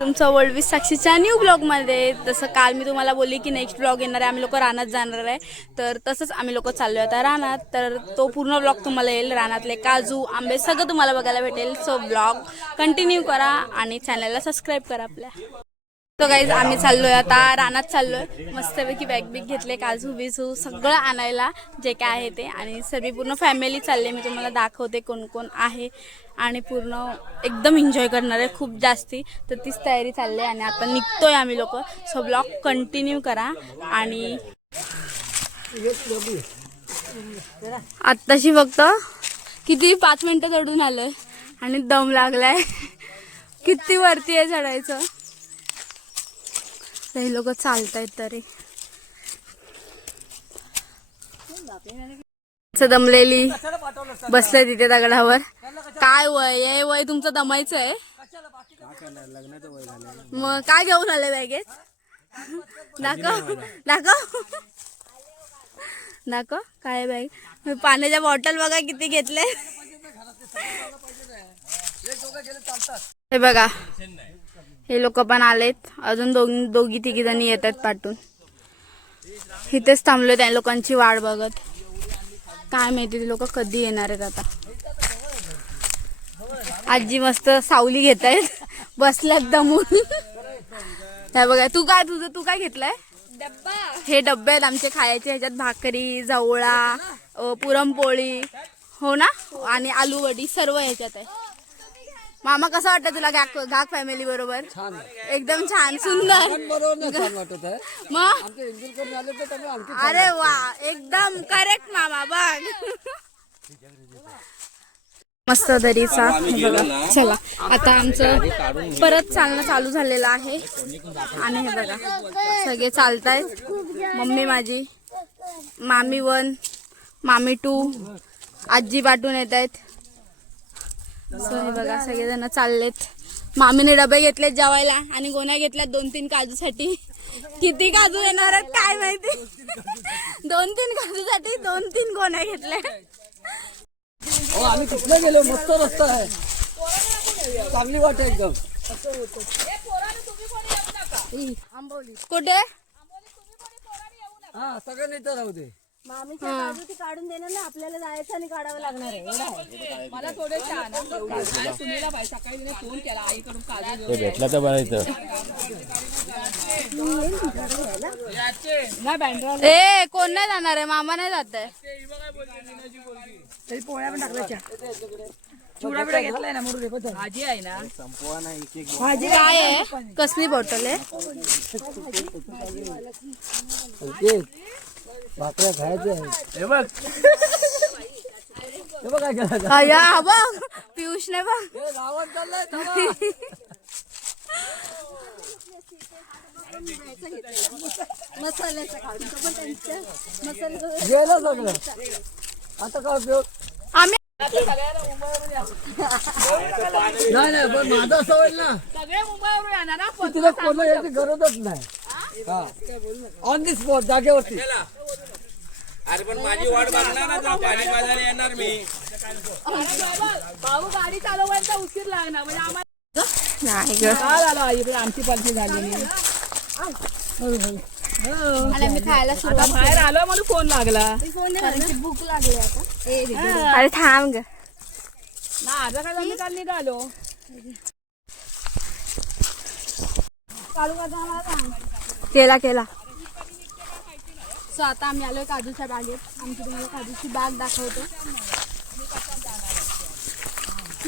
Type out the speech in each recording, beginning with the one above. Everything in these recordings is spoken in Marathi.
तुमचं वर्ल्ड विथ साक्षीच्या न्यू ब्लॉगमध्ये जसं काल मी तुम्हाला बोलली की नेक्स्ट ब्लॉग येणार आहे आम्ही लोक रानात जाणार आहे. तर तसंच आम्ही लोक चाललो आता रानात. तर तो पूर्ण ब्लॉग तुम्हाला येईल रानातले काजू आंबे सगळं तुम्हाला बघायला भेटेल. सो ब्लॉग कंटिन्यू करा आणि चॅनलला सबस्क्राईब करा आपल्या. तो गाईज आम्ही चाललोय आता रानात चाललोय. मस्तपैकी बॅग बिग घेतले काजू बिजू सगळं आणायला जे काय आहे ते. आणि सर्व पूर्ण फॅमिली चालले मी तुम्हाला दाखवते कोण कोण आहे. आणि पूर्ण एकदम एन्जॉय करणार आहे खूप जास्ती. तर तीच तयारी चालली आहे आणि आता निघतोय आम्ही लोक. सो ब्लॉग कंटिन्यू करा. आणि आत्ताशी फक्त किती पाच मिनिटं चढून आलोय. आणि दम लागलाय. किती वरती आहे चढायचं? हे लोक चालतायत तरी. दमलेली बसले तिथे दगडावर. काय वय? हे वय तुमचं दमायचं आहे. मग काय घेऊन आले बॅगेत? दाखव. दाखव. दाखव. काय बॅग? पाण्याच्या बॉटल बघा किती घेतले. हे बघा. हे लोक पण आलेत. अजून दोघ दोघी तिघी जणी येत आहेत पाठून इथेच थांबलोय त्या लोकांची वाट बघत. काय माहिती ते लोक कधी येणार आहेत आता. आजी मस्त सावली घेत आहेत बसल्यात दमून. हे बघा तू काय तुझं तू काय घेतलंय? डब्बा. हे डब्बे आहेत आमचे खायचे ह्याच्यात भाकरी जवळा पुरणपोळी. हो ना? आणि आलू वडी सर्व ह्याच्यात आहे. मामा कसं वाटतं तुला गाक गाक फॅमिली बरोबर? एकदम छान सुंदर. बरोबर छान वाटत आहे. मग अरे वा एकदम करेक्ट मामा बघ. मस्त दरीचा. बघा चला आता आमचं परत चालणं चालू झालेलं आहे. आणि हे बघा सगळे चालतायत. मम्मी माझी मामी वन मामी टू आजी पाठून येत आहेत सो हे बघा सगळेजण चाललेत. मामीने डबे घेतलेत जेवायला आणि गोण्या घेतल्यात दोन तीन काजूसाठी. किती काजू येणार आहेत काय माहिती? दोन तीन काजूसाठी दोन तीन गोण्या घेतल्या हो आम्ही तिकडे गेलो? मस्त रस्ता आहे. चांगली वाट आहे एकदम. कुठे? हा सगळ्यांनी इथं राहू दे. काढून देणार ना आपल्याला जायचं आणि काढावं लागणार आहे. एवढं आहे. मला थोडे छान सुनीला बाई सकाळी तिने फोन केला आईकडून काजू ते भेटला तर बरं इथं. बँड्रा ए कोण नाही जाणार आहे? मामा नाही जात आहे. पोळ्या पण टाकल्याच्या चिवडा बिडा घेतलाय ना म्हणून भाजी आहे ना. काय आहे? कसली बॉटल आहे? ओके. भाकऱ्या खायच्या आहेत. हे बघ. हे बघ काय केलं अय्या हा बघ. पियुषने बघ. हे रावण चाललंय थांबा. मसाल्याचं काढून तो पण त्यांचं. मसाले गेलं सगळं. आता काय उपयोग? आम्ही नाही नाही पण माझं असं होईल ना. सगळे मुंबईवरून येणार ना तिला कोणा याची गरजच नाही. हा. ऑन दी स्पॉट जागेवरती. अरे पण माझी वाट बघणार ना पाणी पाजायला येणार मी. भाऊ गाडी चालवायचा उशीर लागणार म्हणजे आम्हाला नाही ग. काल आलो आई पण आमची पालखी खायला आता बाहेर आलो म्हणून फोन लागला. कारण की भूक लागली आता. अरे थांब ग. ना आता काय आम्ही काल निघालो. केला केला. सो आता आम्ही आलोय काजूच्या बागेत. आमची तुम्हाला काजूची बाग दाखवतो.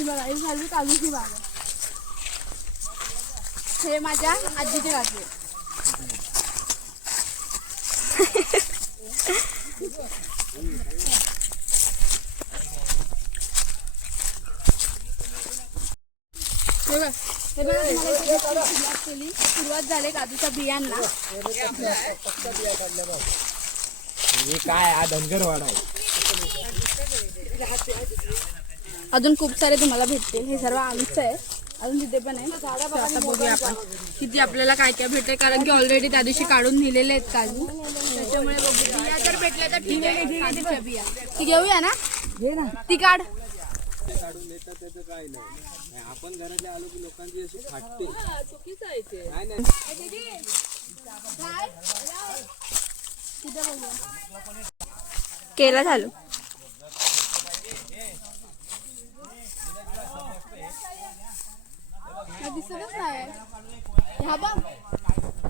बघा ही झाली काजूची बाग. हे माझ्या आजीचे घातले हे बघ हे बघा तुम्हाला सुरुवात केली सुरुवात झाली काजूच्या बियांना. हे काय हा धनगर वाडा आहे. अजून खूप सारे तुम्हाला भेटतील. हे सर्व आमचं आहे. अजून तिथे पण आहे. तर आता बघूया आपण किती आपल्याला काय काय भेटते कारण की ऑलरेडी त्या दिवशी काढून नेलेले आहेत काजू. त्याच्यामुळे बघू बिया जर भेटल्या तर ठीक आहे. काजूच्या बिया ती घेऊया ना? ती काढ. काढून देतात त्याचं काय नाही आपण घरातले आलो की लोकांची अशी फाटते चुकीचं आहे ते. नाही नाही केला झालो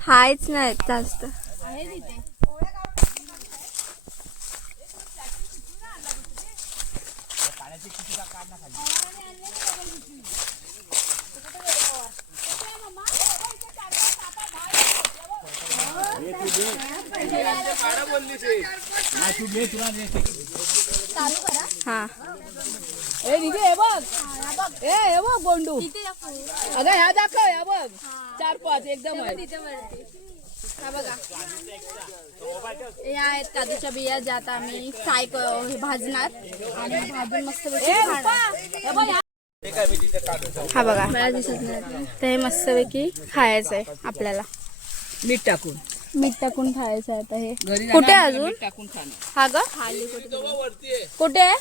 हायच नाही जास्त. हा. ए निघे हे बघ. ए हे बघ बोंडू अगं ह्या दाखव ह्या बघ. चार पाच एकदम आहे. हा बघा. या आहेत काजूच्या बिया ज्यात आम्ही फ्राय भाजणार. आणि भाजून मस्त हा बघा मला दिसत नाही. हे मस्तपैकी खायचं आहे आपल्याला. मीठ टाकून. मीठ टाकून खायचं आहे आता हे. कुठे अजून? टाकून हा ग? कुठे? आहे.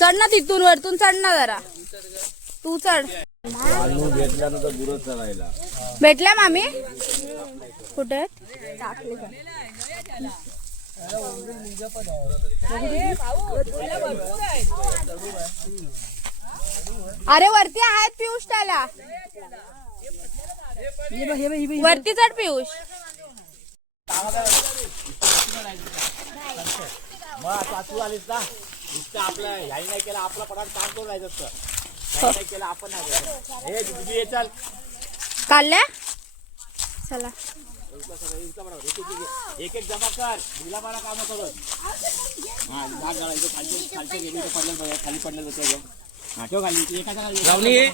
चढ ना तिथून वरतून चढ ना जरा. तू चढ. भेटल्या मामी? कुठे? अरे वरती आहेत पियुष त्याला. वरती चढ पियुष. मग सासू आलीस ना नुसतं आपलं ह्याही नाही केलं आपला पटात काम करून राहायचं असतं ह्याही नाही केलं आपण नाही हे ये चल काढल्या? चला. एक एक जमा कर दिला मला काम करून हा घालायचं खालचे खालचे पडलं खाली पडलं होतं हा ठेव खाली एकाच्या खाली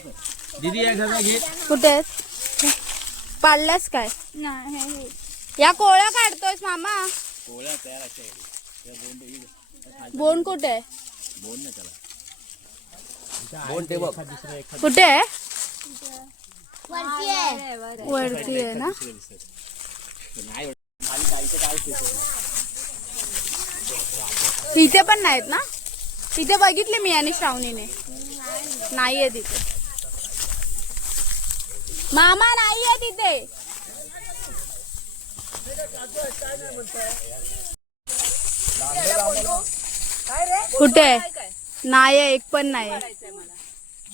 दीदी घे. कुठे आहेत? पाडल्यास काय? या कोळ्या काढतोयस मामा. पोळ्या तयार बोन कुठे आहे? ते बघ. कुठे आहे? वरती आहे. ना? इथे पण नाहीत ना? तिथे बघितले मी आणि श्रावणीने. नाहीये तिथे. मामा नाहीये तिथे. कुठे? आहे? नाही आहे, एक पण नाही आहे.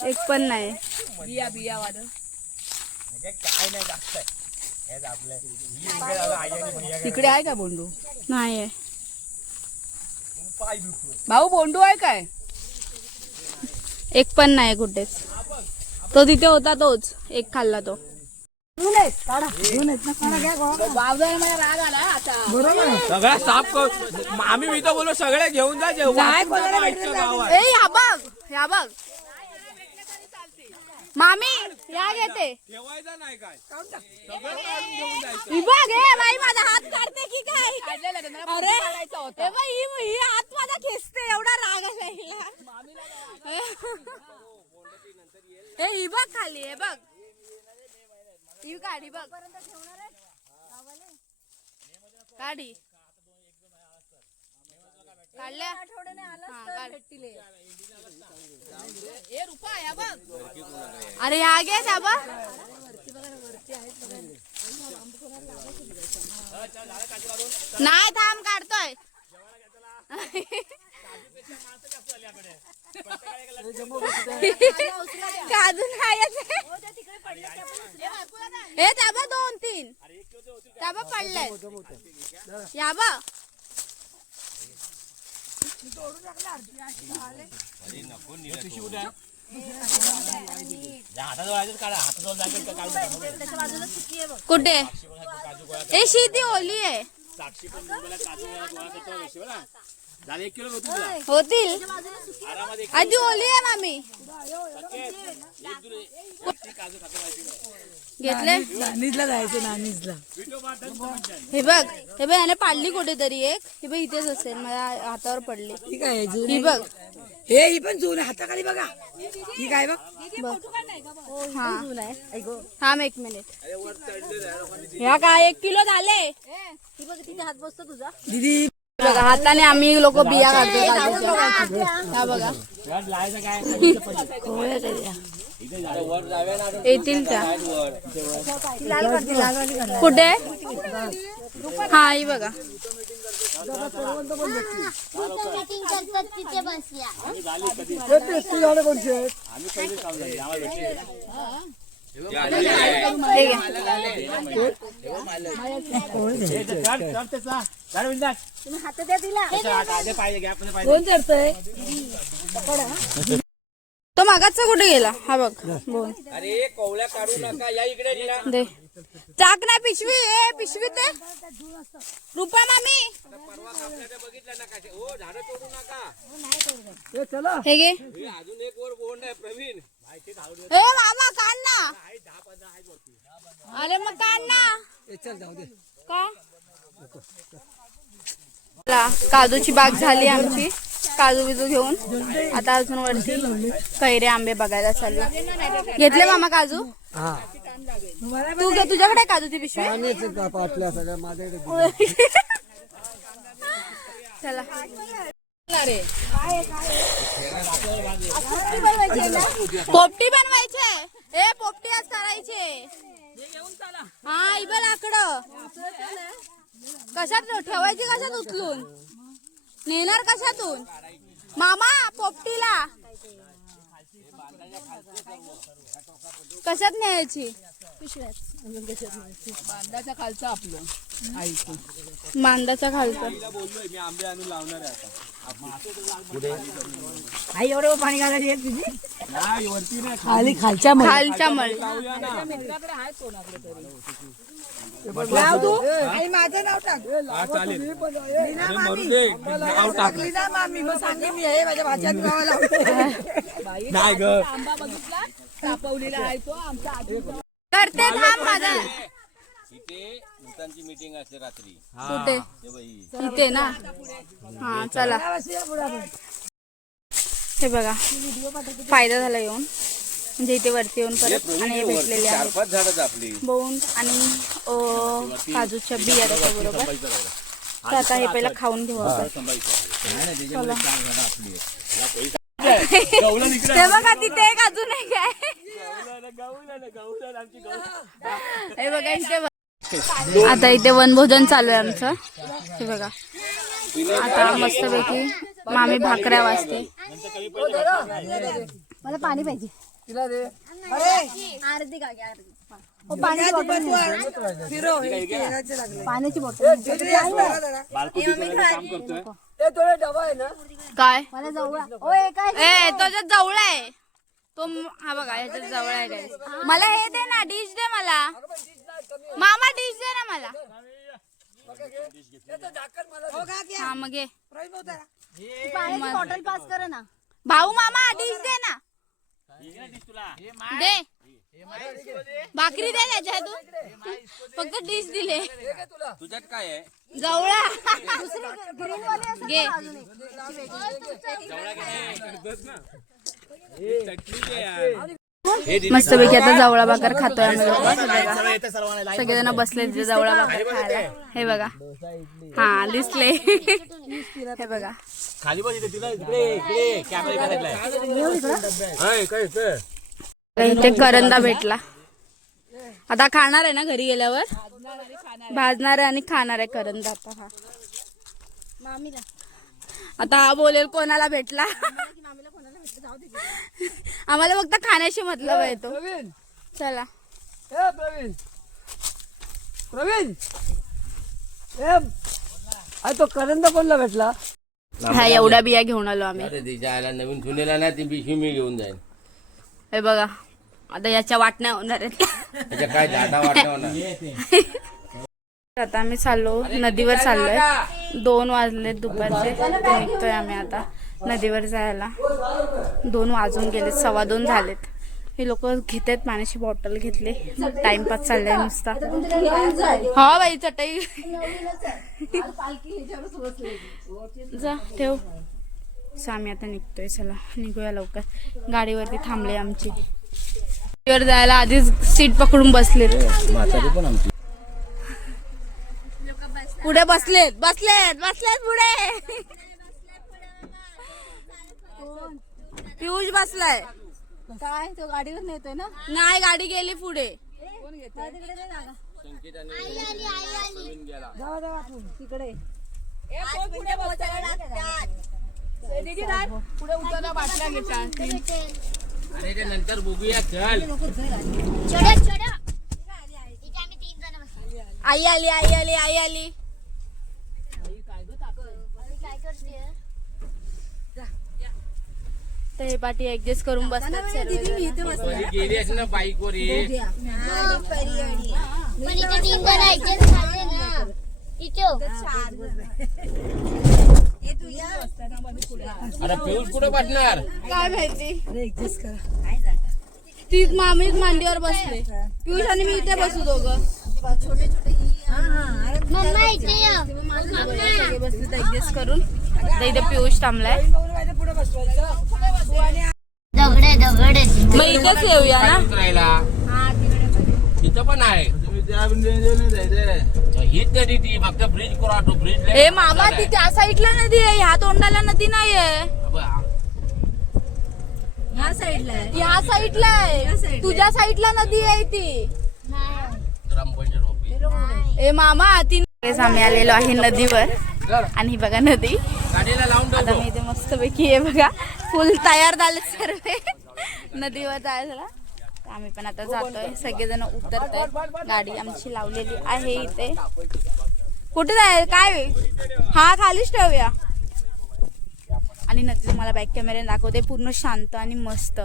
एक पण नाही बिया बिया वाढ तिकडे आहे का बोंडू? नाही आहे. भाऊ बोंडू आहे काय? एक पण नाही कुठेच. तो तिथे होता तोच. एक खाल्ला तो. सगळ्या साफ कर. आम्ही मी तर बोललो सगळ्या घेऊन जा गावात. ए या बघ या बघ. मामी या घेते ठेवायचा नाही काय? सगळं काढून घेऊन जायचं. ही बघ बाई माझा हात काढते की काय? अरे. हे ही ही हात माझा खेचते एवढा राग आला हिला. हे ही बघ खाली हे बघ. ही गाडी बघ. गाडी. काढल्या? या. अरे ह्या त्या बघ. नाही थांब काढतोय. काजून हे ताबा दोन तीन. ताबा पडलाय. पडले या बघ कुठे? हे शेती ओली आहे. झाले एक किलो तुला होतील आरामात एक आधी ओली आहे मामी काजू खातो माहिती नाही. घेतले? नानीजला जायचं नानीजला हे बघ हे बघ याने पाडली कुठेतरी एक. हे बघ इथेच असेल माझ्या हातावर पडली. ठीक आहे जुनी? ही बघ. हे ही पण जुन हाताखाली बघा. ही काय बघ? बघ. हा. थांब एक मिनिट. ह्या काय एक किलो झाले? ती बघ तिथे हात बसतो तुझा दीदी. बघा हाताने आम्ही लोक बिया काढतो हा बघा. येतील त्या. कुठे? हा ही बघा. मीटिंग हे हे कोण चढतंय तो मागाचा कुठे गेला? हा बघ. बोल. अरे कोवळ्या काढू नका. या इकडे नीरा. दे. चाक नाही पिशवी. ए पिशवी ते. रुपा मामी. बघितलं ना झाडं तोडू नका. हे हे घे. हे अजून एक वर बोंड आहे प्रवीण. ए मामा काढ ना. अरे मग काढ ना. हे चल जाऊ दे. का? चला, काजूची बाग झाली आमची. काजू बिजू घेऊन. आता अजून वरती कैरे आंबे बघायला चालू घेतले मामा काजू? हा. तू घे तुझ्याकडे काजूची पिशवी? चला. पोपटी बनवायचे ए पोपटी आज करायचे हा इबे लाकडं कशात ठेवायची कशात उचलून? नेणार कशातून? मामा पोपटीला. कशात न्यायची? बांधाच्या खालचं आपलं. आईचं. मांदाचा खालचा. बोललोय मी आंबे आणून लावणार आहे आता. आई एवढं पाणी घालायची तुझी? नाही वरती नाही. खाली खालच्या खालच्या मळी. लावूया ना. मित्राकडे आहे कोणाकडे तरी? नाव तू. आई माझं नाव टाक. हा चालेल. अरे मरू दे. नाव टाक. लीना मामी. मग सांगे मी हे माझ्या भाच्यात गावाला नाही ग. आंबा बघितला? तापवलेला आहे तो आमचा आजी करते थांब माझा. इथे भूतांची मीटिंग असते रात्री. कुठे? ते बाई. इथे ना. हा चला. हे बघा. फायदा झाला येऊन. म्हणजे इथे वरती येऊन परत आणि हे भेटलेले चार आहेत पाच झाडं आपली बोंड आणि काजूच्या बिया त्याच्याबरोबर तर आता हे पहिला खाऊन घेऊ. ते बघा तिथे एक अजून एक आहे. हे बघा इथे बघ- आता इथे वनभोजन चालू आहे आमचं. हे बघा. आता मस्तपैकी मामी भाकऱ्या वाजते. मला पाणी पाहिजे. तिला दे. अर्धी का अर्धी. पाण्याची बॉटल पाण्याची बॉटल करतोय. हे थोडे डबा आहे ना? काय? मला जाऊ ओ हे काय? ए जवळ आहे. तो हा बघा ह्याच्यात जवळ आहे guys. मला हे दे ना डिश दे मला. मामा डिश दे ना मला. हा मग घे. पाण्याची बॉटल पास कर ना. भाऊ मामा डिश दे ना. दे. भाकरी दे त्याच्यातून फक्त डिश दिले. तुझ्यात काय आहे? जवळा. ग्रीन वाली असेल घे. एक. मस्तपैकी आता जवळा भाकर खातोय आम्ही लोक. सगळेजण बसले तिथे जवळा भाकर खायला. हे बघा. हा दिसले. हे बघा. खाली बस इथे तिला इथे करंदा भेटला. आता खाणार आहे ना घरी गेल्यावर? भाजणार आहे आणि खाणार आहे करंदा आता हा. मामीला. आता हा बोलेल कोणाला भेटला? आम्हाला फक्त खाण्याशी मतलब आहे तो. प्रवीण. चला. प्रवीण. तो करंदा कोणला भेटला? हा एवढ्या बिया घेऊन आलो आम्ही. नवीन सुनेला ना ती पिशवी मी घेऊन जाईन. हे बघा आता याच्या वाटण्या होणार आहेत. त्याच्या काय दाटा वाटण्या होणार? आता आम्ही चाललो नदीवर चाललोय. दोन वाजले दुपारचे निघतोय आम्ही आता नदीवर जायला. दोन वाजून गेलेत सव्वा दोन झालेत. हे लोक घेतात पाण्याची बॉटल घेतली. टाइमपास चाललाय नुसता. हा बाई चटई. जा ठेव. आम्ही आता निघतोय चला निघूया लवकर. गाडीवरती थांबले आमची. गाडीवर जायला आधीच सीट पकडून बसले. म्हातारी पण आमची. पुढे बसलेत बसलेत बसलेत पुढे. पियुष बसलाय. काय तो गाडीवर नेतोय ना? नाही गाडी गेली पुढे. जा तिकडे. पुढे उतरला बाटल्या घेतात अरे ते नंतर बघूया चल आई आली आई आली आई आली हे पाठी ऍडजस्ट करून बसतात गेली असेल ना बाईक वर ये अरे पियुष कुठे बसणार काय माहिती? ती मामीच मांडीवर बसले. पियुष आणि मी इथे बसू दोघं. मम्मा इथे ये. सगळे बसले ऍडजस्ट करून. आता इथे पियुष थांबलाय. दगडे दगडे. मग इथेच येऊया ना? तिथं पण आहे. हीच नदी ती फक्त ब्रिज करू ब्रिज ए मामा ती त्या साईडला नदी आहे. ह्या तोंडाला नदी नाहीये. ह्या साईडला आहे. ह्या साईडला आहे. तुझ्या साईडला नदी आहे ती. ए मामा ती आम्ही आलेलो आहे नदीवर. आणि ही बघा नदी. गाडीला लावून आता मी इथे मस्तपैकी आहे बघा फुल तयार झाले सर्व. नदीवर जायला. आम्ही पण आता जातोय. सगळेजण उतरत आहेत गाडी आमची लावलेली आहे इथे. कुठे जाय? काय? हा खालीच ठेवूया. आणि नदी तुम्हाला बॅक कॅमेऱ्याने दाखवते. पूर्ण शांत आणि मस्त.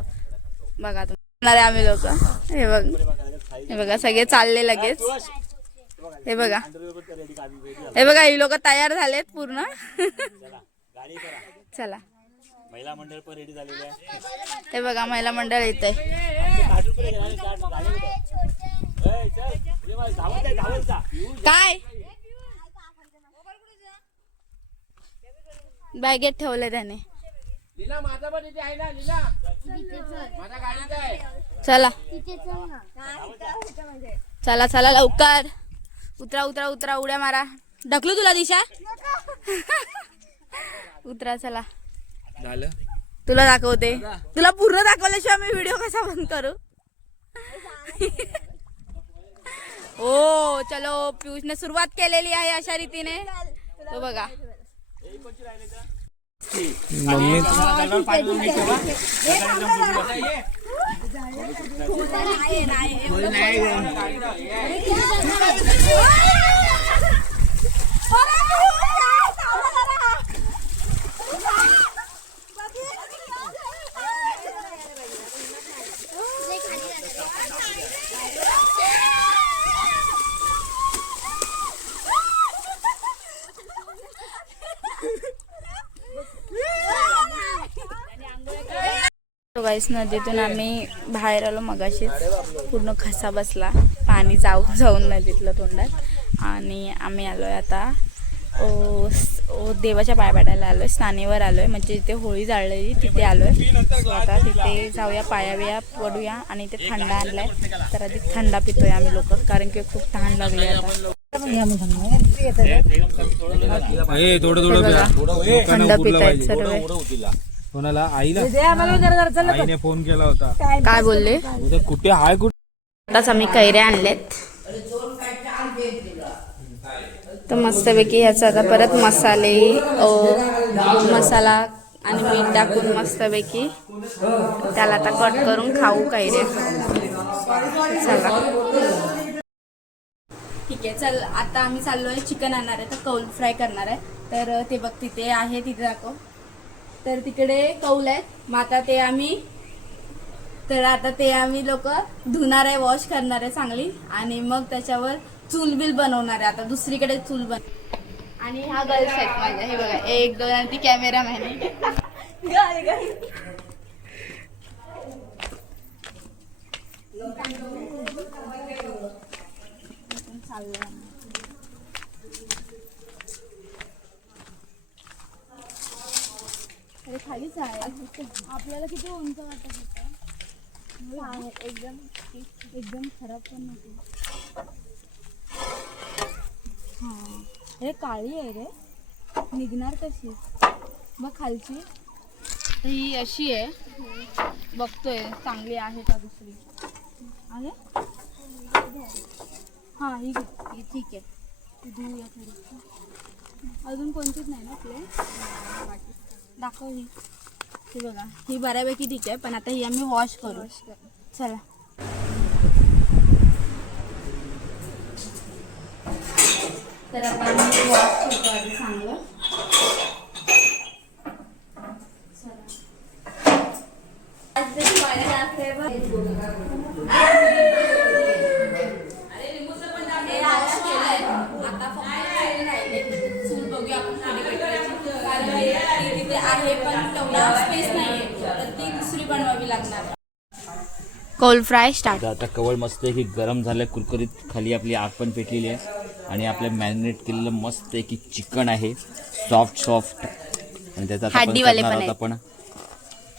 बघा तुम्हाला आम्ही लोक. हे बघ. हे बघा सगळे चालले लगेच. हे बघा. हे बघा ही लोक तयार झालेत पूर्ण. चला. महिला मंडळ पण रेडी झालेले आहे. हे बघा महिला मंडळ येते काय? बॅगेत ठेवलं त्याने. चला. चल ना. चला चला लवकर. उतरा उतरा उतरा उड्या मारा. ढकलू तुला दिशा? उतरा चला. झालं. तुला दाखवते. तुला पूर्ण दाखवल्याशिवाय मी व्हिडिओ कसा बंद करू? हो चलो पियुषने सुरुवात केलेली आहे अशा रीतीने तो बघा गाईस नदीतून आम्ही बाहेर आलो मगाशीच. पूर्ण खसा बसला. पाणी जाऊ जाऊन नदीतलं तोंडात. आणि आम्ही आलोय आता. ओ, स- ओ देवाच्या पाय पाडायला आलोय स्नानेवर आलोय. म्हणजे जिथे होळी जाळलेली तिथे आलोय. So आता तिथे जाऊया पाया बिया पडूया आणि ते थंडा आणलाय. तर आधी थंडा पितोय आम्ही लोक कारण की खूप तहान लागली आता. थोडं पितायत. सर्व कोणाला? आईला? आईने फोन केला होता. काय बोलले? उद्या कुठे? हाय कुठे? आताच आम्ही कैऱ्या आणल्यात तर मस्तपैकी ह्याचा आता परत मसाले मसाला आणि मीठ टाकून मस्तपैकी त्याला आता कट करून खाऊ कैऱ्या. चला. ठीक आहे चल आता आम्ही चाललो आहे चिकन आणणार आहे तर कौल फ्राय करणार आहे. तर ते बघ तिथे आहे तिथे दाखव. तर तिकडे कौल आहेत. मग आता ते आम्ही तर आता ते आम्ही लोक धुणार आहे वॉश करणार आहे चांगली. आणि मग त्याच्यावर चूल बिल बनवणार आहे. आता दुसरीकडे चूल बन आणि हा गर्ल्स आहेत माझ्या हे बघा एक दोन आणि ती कॅमेरा अरे खालीच आहे. आपल्याला किती उंच वाटत होतं? एकदम एकदम खराब पण नको हे. काळी आहे रे. निघणार कशी? मग खालची? ही अशी आहे. बघतोय चांगली आहे का दुसरी? आहे? हां ही ही ठीक आहे. थोडी अजून कोणतीच नाही ना आपले दाखव ही. ही बघा ही बऱ्यापैकी ठीक आहे पण आता ही आम्ही वॉश करू. चला. तर आता आम्ही वॉश करतो आधी चांगलं. आता आहे पण तेवढा स्पेस नाहीये. तर ती दुसरी बनवावी लागणार. कोल फ्राय स्टार्ट आता कवळ मस्त आहे की गरम झालं कुरकुरीत खाली आपली आग पण पेटलेली आहे. आणि आपलं मॅरिनेट केलेलं मस्त आहे की चिकन आहे. सॉफ्ट सॉफ्ट आणि त्याचा पण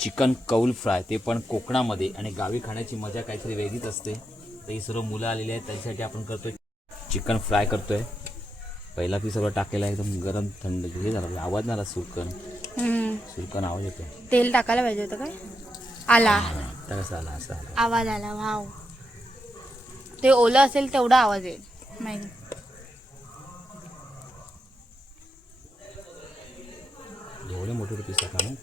चिकन कौल फ्राय. ते पण कोकणामध्ये. आणि गावी खाण्याची मजा काहीतरी वेगळीच असते. तर ही सर्व मुलं आलेली आहेत. त्याच्यासाठी आपण करतोय चिकन फ्राय करतोय. पहिला पीस सगळं टाकेला एकदम गरम थंड. हे झालं आवाज आला सुरकन आवाज येतो. तेल टाकायला पाहिजे होतं काय? आला. आता कसा आला असा आला. आवाज आला वाव. ते ओलं असेल तेवढा आवाज येईल. नाही. एवढे मोठे पीस टाका ना